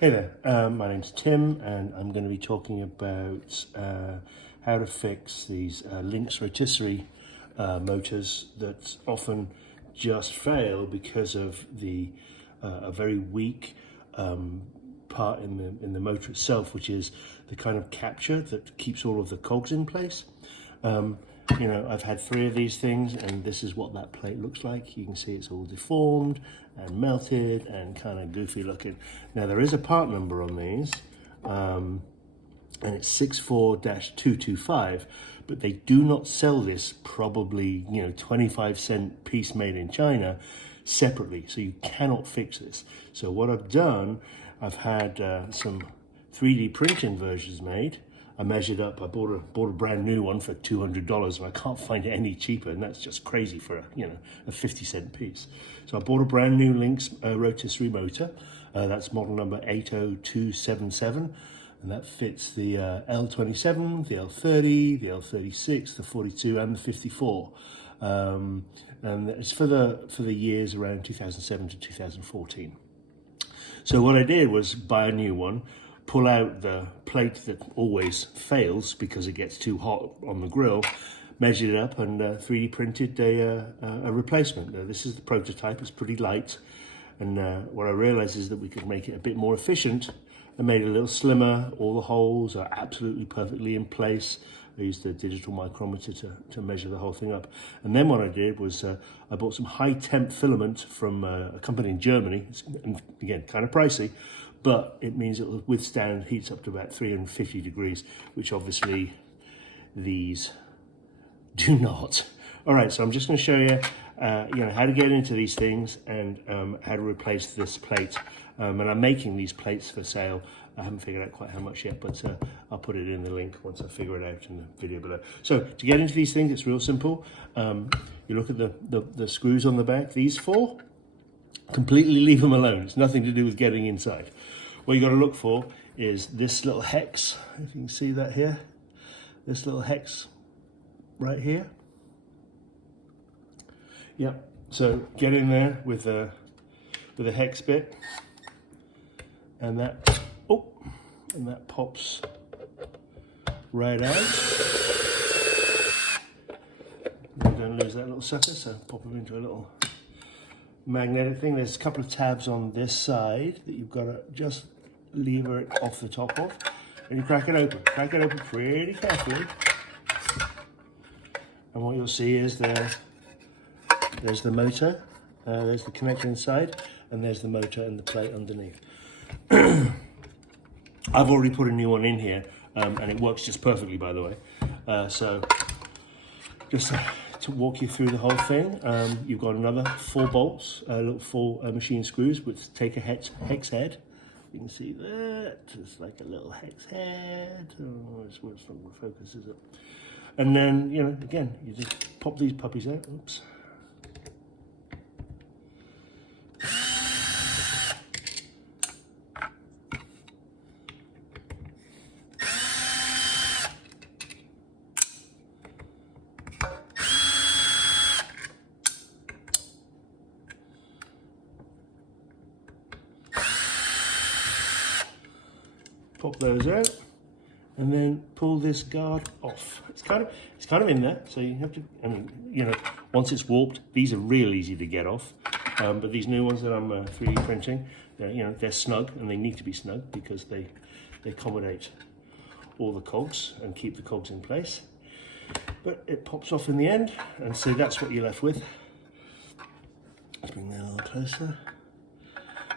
Hey there, my name's Tim and I'm going to be talking about how to fix these LYNX rotisserie motors that often just fail because of a very weak part in the motor itself, which is the kind of capture that keeps all of the cogs in place. You know, I've had 3 of these things and this is what that plate looks like. You can see it's all deformed and melted and kind of goofy looking. Now there is a part number on these and it's 64-225, but they do not sell this probably, 25-cent piece made in China separately, so you cannot fix this. So what I've done, I've had some 3D printing versions made. I measured up, I bought a brand new one for $200 and I can't find it any cheaper, and that's just crazy for a 50-cent piece. So I bought a brand new LYNX rotisserie motor. That's model number 80277, and that fits the L27, the L30, the L36, the 42 and the 54. And it's for the years around 2007 to 2014. So what I did was buy a new one, pull out the plate that always fails because it gets too hot on the grill, measured it up and 3D printed a replacement. This is the prototype, it's pretty light, and what I realized is that we could make it a bit more efficient. I made it a little slimmer, all the holes are absolutely perfectly in place. I used a digital micrometer to measure the whole thing up. And then what I did was I bought some high temp filament from a company in Germany. It's, again, kind of pricey, but it means it will withstand heats up to about 350 degrees, which obviously these do not. All right, so I'm just going to show you, how to get into these things and how to replace this plate. And I'm making these plates for sale. I haven't figured out quite how much yet, but I'll put it in the link once I figure it out in the video below. So to get into these things, it's real simple. You look at the screws on the back, these 4, completely leave them alone. It's nothing to do with getting inside. What you got to look for is this little hex, if you can see that here, this little hex right here. Yep, so get in there with a hex bit, and that pops right out. Don't lose that little sucker, so pop them into a little magnetic thing. There's a couple of tabs on this side that you've got to just lever it off the top of, and you crack it open. Crack it open pretty carefully, and what you'll see is there's the motor, there's the connector inside, and there's the motor and the plate underneath. I've already put a new one in here, and it works just perfectly, by the way. So just to walk you through the whole thing, you've got another 4 bolts, little 4 machine screws, which take a hex head. You can see that, it's like a little hex head. Oh, it's not going to focus, is it? And then, again, you just pop these puppies out. Oops. Pop those out, and then pull this guard off. It's kind of in there, so you have to. Once it's warped, these are real easy to get off. But these new ones that I'm 3D printing, they're snug, and they need to be snug because they accommodate all the cogs and keep the cogs in place. But it pops off in the end, and so that's what you're left with. Let's bring that a little closer.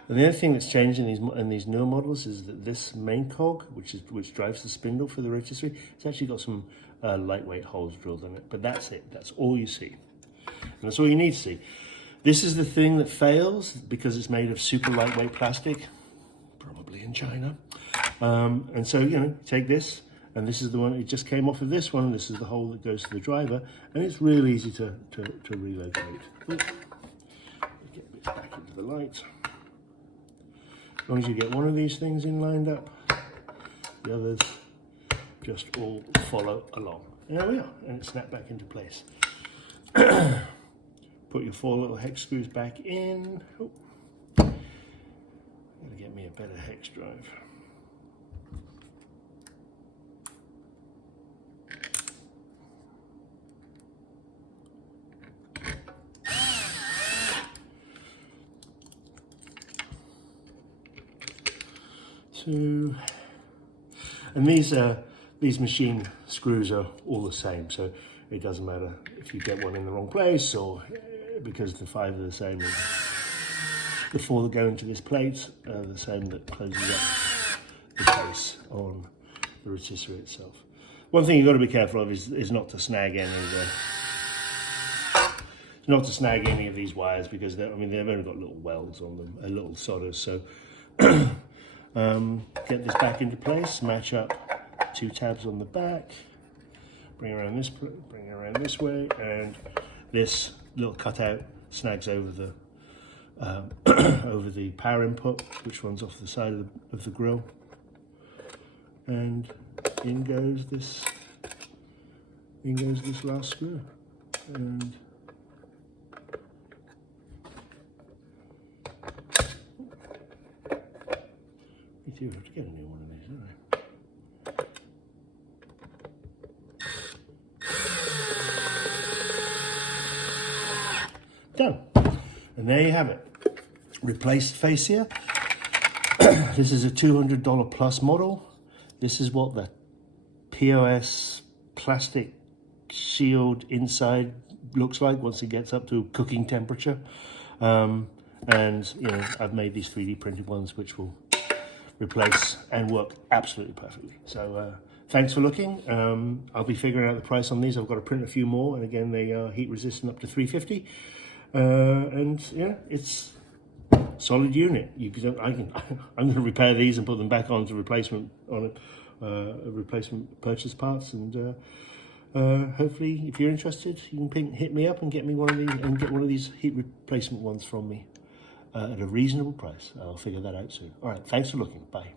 And the other thing that's changed in these newer models is that this main cog, which drives the spindle for the rotisserie, it's actually got some lightweight holes drilled in it. But that's it. That's all you see, and that's all you need to see. This is the thing that fails because it's made of super lightweight plastic, probably in China. And so take this, and this is the one. It just came off of this one. This is the hole that goes to the driver, and it's real easy to relocate. Oops. Get a bit back into the light. As long as you get one of these things in lined up, the others just all follow along. And there we are, and it snapped back into place. Put your 4 little hex screws back in. Oh. Gotta get me a better hex drive. So, and these machine screws are all the same, so it doesn't matter if you get one in the wrong place, or because the 5 are the same. The 4 that go into this plate are the same that closes up the case on the rotisserie itself. One thing you've got to be careful of is not to snag any of these wires, because they've only got little welds on them, little solders. So get this back into place, match up 2 tabs on the back, bring it around this way, and this little cutout snags over the over the power input, which runs off the side of the grill, and in goes this last screw, and we do have to get a new one of these, don't we? Done. And there you have it. Replaced fascia. This is a $200 plus model. This is what the POS plastic shield inside looks like once it gets up to cooking temperature. And you know, I've made these 3D printed ones which will replace and work absolutely perfectly. So thanks for looking. I'll be figuring out the price on these. I've got to print a few more, and again they are heat resistant up to 350. And yeah, it's solid unit. I'm going to repair these and put them back onto replacement purchase parts, and hopefully, if you're interested, you can hit me up and get me one of these, and get one of these heat replacement ones from me at a reasonable price. I'll figure that out soon. All right, thanks for looking. Bye.